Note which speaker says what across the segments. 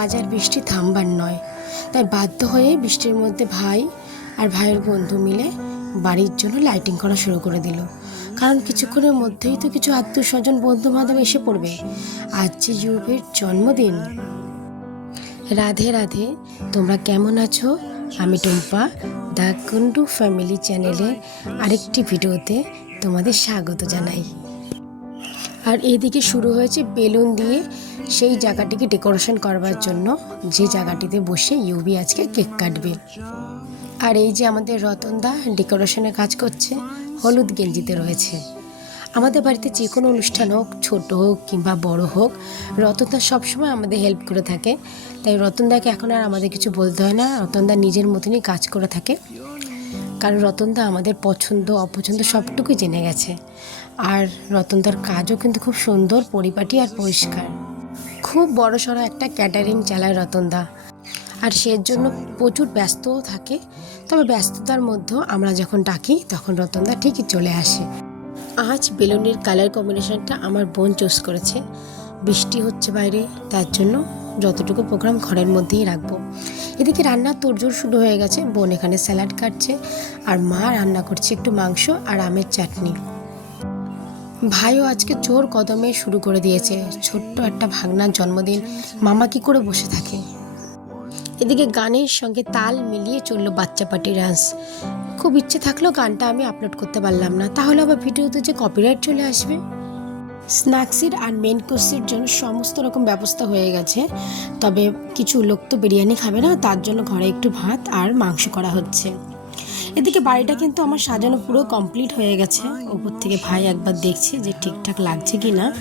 Speaker 1: আজ আর বৃষ্টি থামবার নয়। তাই বাধ্য হয়ে বৃষ্টির মধ্যে ভাই আর ভাইয়ের বন্ধু মিলে বাড়ির জন্য লাইটিং করা শুরু করে দিল। কারণ কিছুক্ষণের মধ্যেই তো কিছু আত্মীয় স্বজন বন্ধু বান্ধব এসে পড়বে। আজ যে যুবের জন্মদিন। রাধে রাধে, তোমরা কেমন আছো? আমি টুম্পা, দ্য কুন্ডু ফ্যামিলি চ্যানেলের আরেকটি ভিডিওতে তোমাদের স্বাগত জানাই। আর এদিকে শুরু হয়েছে বেলুন দিয়ে সেই জায়গাটিকে ডেকোরেশন করবার জন্য। যে জায়গাটিতে বসে ইউবি আজকে কেক কাটবে। আর এই যে আমাদের রতনদা ডেকোরেশনের কাজ করছে, হলুদ গেঞ্জিতে রয়েছে। আমাদের বাড়িতে যে কোনো অনুষ্ঠান হোক, ছোট হোক কিংবা বড় হোক, রতনদা সবসময় আমাদের হেল্প করে থাকে। তাই রতনদাকে এখন আর আমাদের কিছু বলতে হয় না। রতনদা নিজের মতনই কাজ করে থাকে। কারণ রতনদা আমাদের পছন্দ, অপছন্দ সবটুকুই জেনে গেছে। আর রতনদার কাজও কিন্তু খুব সুন্দর, পরিপাটি আর পরিষ্কার। খুব বড় সড়ো একটা ক্যাটারিং চালায় রতনদা আর সের জন্য প্রচুর ব্যস্তও থাকে। তবে ব্যস্ততার মধ্যেও আমরা যখন ডাকি, তখন রতনদা ঠিকই চলে আসে। আজ বেলুনের কালার কম্বিনেশনটা আমার বোন চুজ করেছে। বৃষ্টি হচ্ছে বাইরে, তার জন্য যতটুকু প্রোগ্রাম ঘরের মধ্যেই রাখব। এদিকে রান্নার তোড়জোড় শুরু হয়ে গেছে। বোন এখানে স্যালাড কাটছে। আর মা রান্না করছে একটু মাংস আর আমের চাটনি। ভাইও আজকে জোর কদমে শুরু করে দিয়েছে। ছোট্ট একটা ভাগনার জন্মদিন। মামা কি করে বসে থাকে? এদিকে গানের সঙ্গে তাল মিলিয়ে চলল বাচ্চা পার্টি ডান্স খুব ইচ্ছে থাকলেও গানটা আমি আপলোড করতে পারলাম না। তাহলে আবার ভিডিওতে যে কপিরাইট চলে আসবে? স্ন্যাক্সের আর মেন কোর্সের জন্য সমস্ত রকম ব্যবস্থা হয়ে গেছে। তবে কিছু লোক তো বিরিয়ানি খাবে না, তার জন্য ঘরে একটু ভাত আর মাংস করা হচ্ছে। এদিকে বাড়িটা কিন্তু আমার সাজানো পুরো কমপ্লিট হয়ে গেছে। উপর থেকে ভাই একবার দেখছে যে ঠিকঠাক লাগছে কি না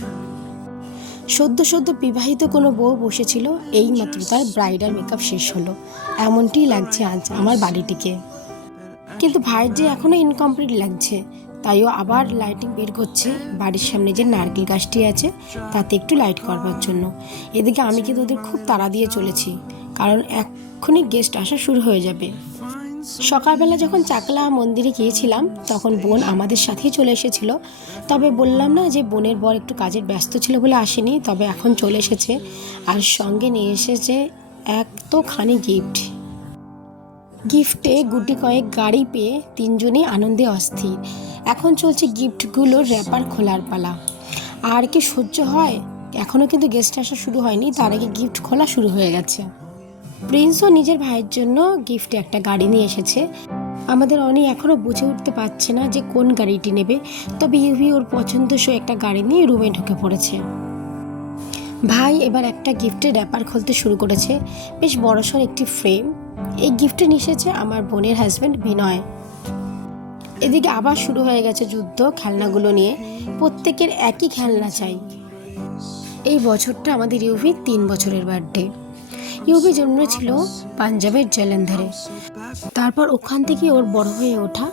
Speaker 1: সদ্য সদ্য বিবাহিত কোনো বউ বসেছিল, এই মাত্র তার ব্রাইডাল মেকআপ শেষ হলো। এমনটিই লাগছে আজ আমার বাড়িটিকে। কিন্তু ভাইয়ের যে এখনও ইনকমপ্লিট লাগছে তাইও আবার লাইটিং বের করছে। বাড়ির সামনে যে নারকেল গাছটি আছে, তাতে একটু লাইট করবার জন্য। এদিকে আমি কিন্তু ওদের খুব তাড়া দিয়ে চলেছি, কারণ এক্ষুনি গেস্ট আসা শুরু হয়ে যাবে। সকালবেলা যখন চাকলা মন্দিরে গিয়েছিলাম, তখন বোন আমাদের সাথেই চলে এসেছিল। তবে বললাম না যে বোনের বর একটু কাজের ব্যস্ত ছিল বলে আসেনি, তবে এখন চলে এসেছে। আর সঙ্গে নিয়ে এসেছে এতখানি গিফট গিফটে গুটি কয়েক গাড়ি পেয়ে তিনজনই আনন্দে অস্থির। এখন চলছে গিফটগুলো র্যাপার খোলার পালা। আর কি সহ্য হয়? এখনও কিন্তু গেস্ট আসা শুরু হয়নি, তার আগে গিফট খোলা শুরু হয়ে গেছে। প্রিন্সও নিজের ভাইয়ের জন্য গিফটে একটা গাড়ি নিয়ে এসেছে। আমাদের অনি এখনও বুঝে উঠতে পারছে না যে কোন গাড়িটি নেবে, তবে ইউভি ওর পছন্দসই একটা গাড়ি নিয়ে রুমে ঢুকে পড়েছে। ভাই এবার একটা গিফটের র্যাপার খুলতে শুরু করেছে। বেশ বড়সড় একটি ফ্রেম এই গিফটে নিয়ে আমার বোনের হাজব্যান্ড বিনয়। এদিকে আবার শুরু হয়ে গেছে যুদ্ধ, খেলনাগুলো নিয়ে। প্রত্যেকের একই খেলনা চাই। এই বছরটা আমাদের ইউভির তিন বছরের বার্থডে ইউভি জন্মেছিল পাঞ্জাবের জলন্ধরে। তারপর ওখান থেকে ওর বড় হয়ে ওঠা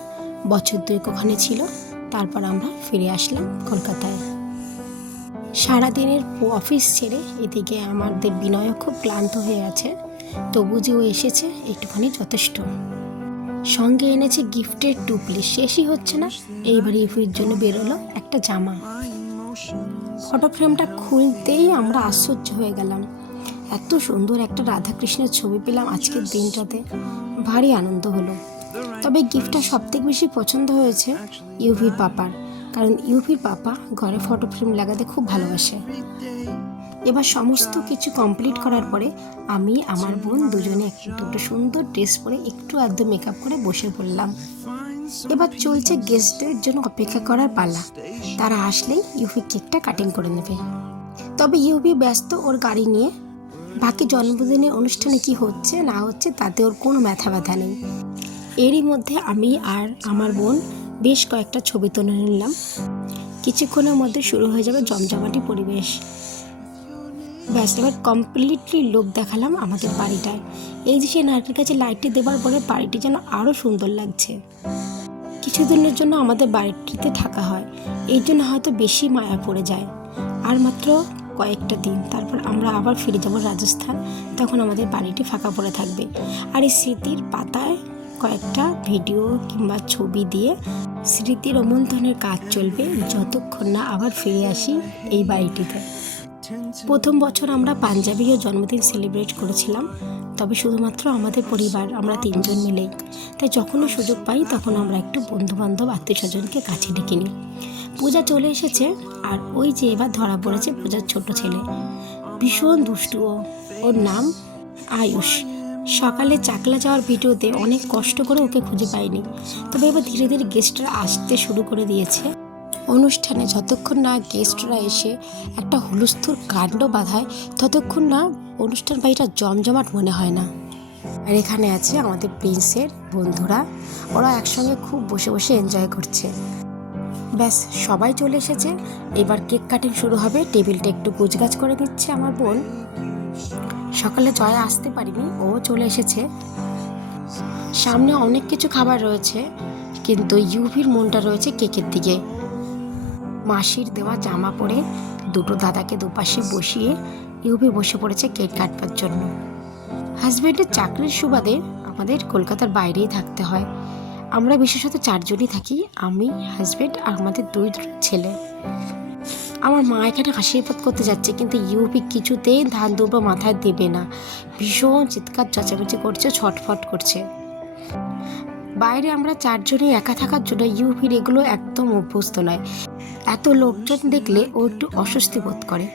Speaker 1: বছর দুয়েক ওখানে ছিল। তারপর আমরা ফিরে আসলাম কলকাতায়। সারাদিনের অফিস ছেড়ে এদিকে আমাদের বিনয় খুব ক্লান্ত হয়ে আছে। তবু যে ও এসেছে, একটুখানি যথেষ্ট। সঙ্গে এনেছে গিফটের টুপলি। শেষই হচ্ছে না। এইবার ইউভির জন্য বেরোলো একটা জামা। ফটো ফ্রেমটা খুলতেই আমরা আশ্চর্য হয়ে গেলাম। এত সুন্দর একটা রাধাকৃষ্ণের ছবি পেলাম আজকের দিনটাতে। ভারী আনন্দ হলো। তবে গিফটটা সবথেকে বেশি পছন্দ হয়েছে ইউভির পাপার। কারণ ইউভির পাপা ঘরে ফটো ফ্রেম লাগাতে খুব ভালোবাসে। এবার সমস্ত কিছু কমপ্লিট করার পরে আমি, আমার বোন দুজনে একটা সুন্দর ড্রেস পরে একটু আধটু মেকআপ করে বসে পড়লাম। এবার চলছে গেস্টদের জন্য অপেক্ষা করার পালা। তারা আসলেই ইউভি কেকটা কাটিং করে নেবে। তবে ইউভি ব্যস্ত ওর গাড়ি নিয়ে। বাকি জন্মদিনের অনুষ্ঠানে কি হচ্ছে, না হচ্ছে, তাতে ওর কোনো ব্যথা ব্যথা নেই। এরই মধ্যে আমি আর আমার বোন বেশ কয়েকটা ছবি তুলে নিলাম। কিছুক্ষণের মধ্যে শুরু হয়ে যাবে জমজমাটি পরিবেশ। ব্যাস, এবার কমপ্লিটলি লোক দেখালাম আমাদের বাড়িটায়। এই যে সেই নারকেল গাছে লাইটটি দেওয়ার পরে বাড়িটি যেন আরও সুন্দর লাগছে। কিছুদিনের জন্য আমাদের বাড়িটিতে থাকা হয়। এই জন্য হয়তো বেশি মায়া পড়ে যায়। আর মাত্র কয়েকটা দিন, তারপর আমরা আবার ফিরে যাব রাজস্থান। তখন আমাদের বাড়িটি ফাঁকা পড়ে থাকবে। আর এই স্মৃতির পাতায় কয়েকটা ভিডিও কিংবা ছবি দিয়ে স্মৃতি রোমন্থনের কাজ চলবে। যতক্ষণ না আবার ফিরে আসি এই বাড়িটিতে। প্রথম বছর আমরা পাঞ্জাবিও জন্মদিন সেলিব্রেট করেছিলাম, তবে শুধুমাত্র আমাদের পরিবার, আমরা তিনজন মিলেই। তাই যখনও সুযোগ পাই, তখন আমরা একটু বন্ধুবান্ধব আত্মীয় স্বজনকে কাছে ডেকে নিই। পূজা চলে এসেছে, আর ওই যে এবার ধরা পড়েছে পূজার ছোট ছেলে। ভীষণ দুষ্টু ওর নাম আয়ুষ। সকালে চাকলা যাওয়ার ভিডিওতে অনেক কষ্ট করে ওকে খুঁজে পাইনি, তবে এবার ধীরে ধীরে গেস্টরা আসতে শুরু করে দিয়েছে। অনুষ্ঠানে যতক্ষণ না গেস্টরা এসে একটা হুলস্থুল কাণ্ড বাঁধায়, ততক্ষণ না অনুষ্ঠান বাড়িটা জমজমাট মনে হয় না। আর এখানে আছে আমাদের প্রিন্সের বন্ধুরা। ওরা একসঙ্গে খুব বসে বসে এনজয় করছে। ব্যাস, সবাই চলে এসেছে। এবার কেক কাটিং শুরু হবে। টেবিলটা একটু গুজগাছ করে দিচ্ছে আমার বোন। সকালে জয়া আসতে পারিনি, ও চলে এসেছে। সামনে অনেক কিছু খাবার রয়েছে, কিন্তু ইউভির মনটা রয়েছে কেকের দিকে। মাসির দেওয়া জামা পরে দুটো দাদাকে দুপাশে বসিয়ে ইউপি বসে পড়েছে কেক কাটবার জন্য। হাজব্যান্ডের চাকরির সুবাদে আমাদের কলকাতার বাইরেই থাকতে হয়। আমরা বিশেষত চারজনই থাকি, আমি, হাজব্যান্ড আর আমাদের দুই ছেলে। আমার মা এখানে আশীর্বাদ করতে যাচ্ছে, কিন্তু ইউপি কিছুতেই ধান দুর্বা মাথায় দেবে না। ভীষণ চিৎকার, চেঁচামেচি করছে, ছটফট করছে। বাইরে আমরা চারজনে একা থাকার জন্য ইউপির এগুলো একদম অভ্যস্ত নয়। এত লোকজন দেখলে ও একটু অস্বস্তি বোধ করে।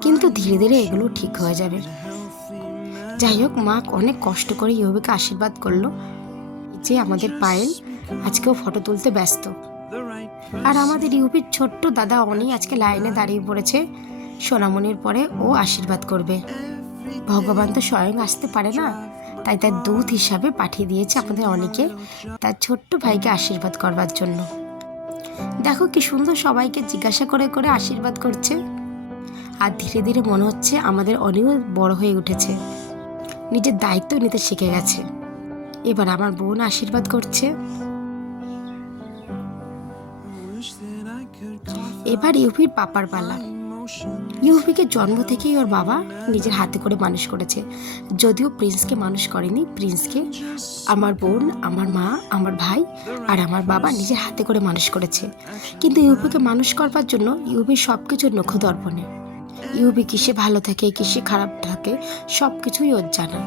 Speaker 1: কিন্তু ধীরে ধীরে এগুলো ঠিক হয়ে যাবে। যাই হোক, মা অনেক কষ্ট করে ইউবিকে আশীর্বাদ করল। যে আমাদের পায়েল আজকেও ফটো তুলতে ব্যস্ত। আর আমাদের ইউপির ছোট্ট দাদা অনি আজকে লাইনে দাঁড়িয়ে পড়েছে। সোনামণির পরে ও আশীর্বাদ করবে। ভগবান তো স্বয়ং আসতে পারে না। তাই তার দূত হিসাবে পাঠিয়ে দিয়েছে আমাদের অনেকে তার ছোট্ট ভাইকে আশীর্বাদ করবার জন্য। দেখো কি সুন্দর সবাইকে জিজ্ঞাসা করে করে আশীর্বাদ করছে। আর ধীরে ধীরে মনে হচ্ছে আমাদের অনেক বড় হয়ে উঠেছে। নিজের দায়িত্ব নিতে শিখে গেছে। এবার আমার বোন আশীর্বাদ করছে। এবার ইউপির পাপার পালা। ইউপিকে জন্ম থেকেই ওর বাবা নিজের হাতে করে মানুষ করেছে। যদিও প্রিন্সকে মানুষ করেনি, প্রিন্সকে আমার বোন, আমার মা, আমার ভাই আর আমার বাবা নিজের হাতে করে মানুষ করেছে। কিন্তু ইউপিকে মানুষ করবার জন্য ইউপির সব কিছুর নখ দর্পণে। ইউপি কিসে ভালো থাকে, কিসে খারাপ থাকে সব কিছুই ওর জানা।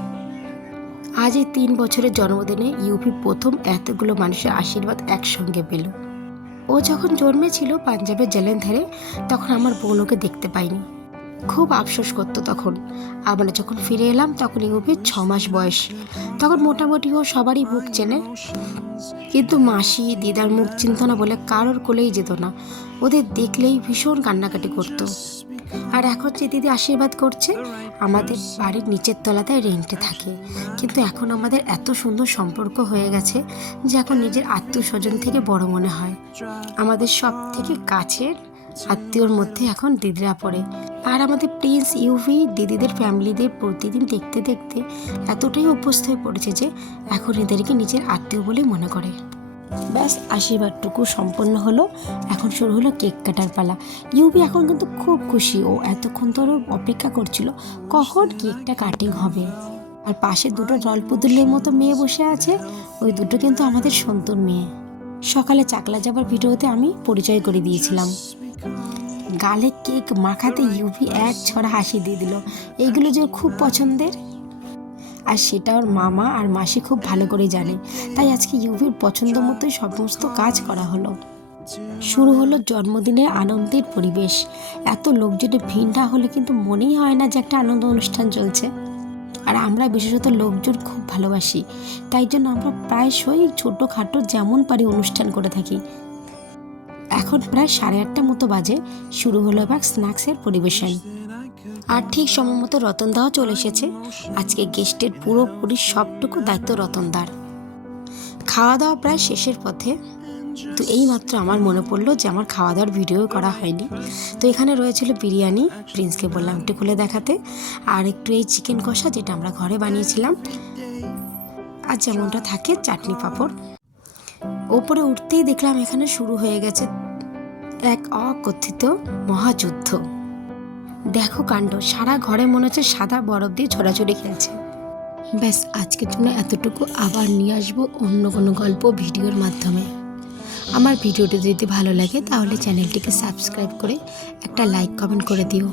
Speaker 1: আজ এই তিন বছরের জন্মদিনে ইউপি প্রথম এতগুলো মানুষের আশীর্বাদ একসঙ্গে পেল। ও যখন জন্মেছিল পাঞ্জাবের জেলেন্ধারে, তখন আমার বোন ওকে দেখতে পাইনি। খুব আফসোস করতো তখন। আমরা যখন ফিরে এলাম, তখন ইউপির ছ মাস বয়স। তখন মোটামুটি ও সবারই মুখ চেনে। কিন্তু মাসি, দিদার মুখ চিনত না বলে কারোর কোলেই যেত না। ওদের দেখলেই ভীষণ কান্নাকাটি করতো। আর এখন যে দিদি আশীর্বাদ করছে, আমাদের বাড়ির নিচের তলাতে রেন্টে থাকে। কিন্তু এখন আমাদের এত সুন্দর সম্পর্ক হয়ে গেছে যে এখন নিজের আত্মীয় স্বজন থেকে বড় মনে হয়। আমাদের সব থেকে কাছের আত্মীয়র মধ্যে এখন দিদিরা পড়ে। আর আমাদের প্রিন্স ইউভি দিদিদের ফ্যামিলিদের প্রতিদিন দেখতে দেখতে এতটাই অভ্যস্ত হয়ে পড়েছে যে এখন এদেরকে নিজের আত্মীয় বলে মনে করে। ব্যাস, আশীর্বাদটুকু সম্পন্ন হলো। শুরু হলো কেক কাটার পালা। ইউবি এখন কিন্তু খুব খুশি। ও এতক্ষণ ধরে অপেক্ষা করছিল, কখন কেকটা কাটিং হবে? আর পাশে দুটো জলপুতুলের মতো মেয়ে বসে আছে, ওই দুটো কিন্তু আমাদের সন্তুর মেয়ে। সকালে চাকলা যাবার ভিডিওতে আমি পরিচয় করে দিয়েছিলাম। গালে কেক মাখাতে ইউভি এক ছড়া হাসি দিয়ে দিল, এইগুলো যে খুব পছন্দের? আর সেটা ওর মামা আর মাসি খুব ভালো করে জানে। তাই আজকে ইউভির পছন্দ মতোই সমস্ত কাজ করা হলো। শুরু হলো জন্মদিনের আনন্দের পরিবেশ। এত লোকজনের ভিড় না হলে কিন্তু মনেই হয় না যে একটা আনন্দ অনুষ্ঠান চলছে। আর আমরা বিশেষত লোকজন খুব ভালোবাসি। তাই জন্য আমরা প্রায়শই ছোটোখাটো যেমন পারি অনুষ্ঠান করে থাকি। এখন প্রায় সাড়ে আটটা মতো বাজে। শুরু হলো এবার স্ন্যাক্সের পরিবেশন। আর ঠিক সময় মতো রতনদাও চলে এসেছে। আজকে গেস্টের পুরোপুরি সবটুকু দায়িত্ব রতনদার। খাওয়া দাওয়া প্রায় শেষের পথে। তো এই মাত্র আমার মনে পড়ল যে আমার খাওয়া দাওয়ার ভিডিও করা হয়নি। তো এখানে রয়েছিল বিরিয়ানি, প্রিন্সকে বললাম একটু খুলে দেখাতে। আর একটু এই চিকেন কষা যেটা আমরা ঘরে বানিয়েছিলাম। আর যেমনটা থাকে, চাটনি পাঁপড়। ওপরে উঠতেই দেখলাম এখানে শুরু হয়ে গেছে এক অকথিত মহাযুদ্ধ। দেখো কাণ্ড, সারা ঘরে মনে হচ্ছে সাদা বরফ দিয়ে ছোড়াছড়ি খেলছে। ব্যাস, আজকের জন্য এতটুকু। আবার নিয়ে আসব অন্য কোনো গল্প ভিডিওর মাধ্যমে। আমার ভিডিওটি যদি ভালো লাগে তাহলে চ্যানেলটিকে সাবস্ক্রাইব করে একটা লাইক কমেন্ট করে দিও।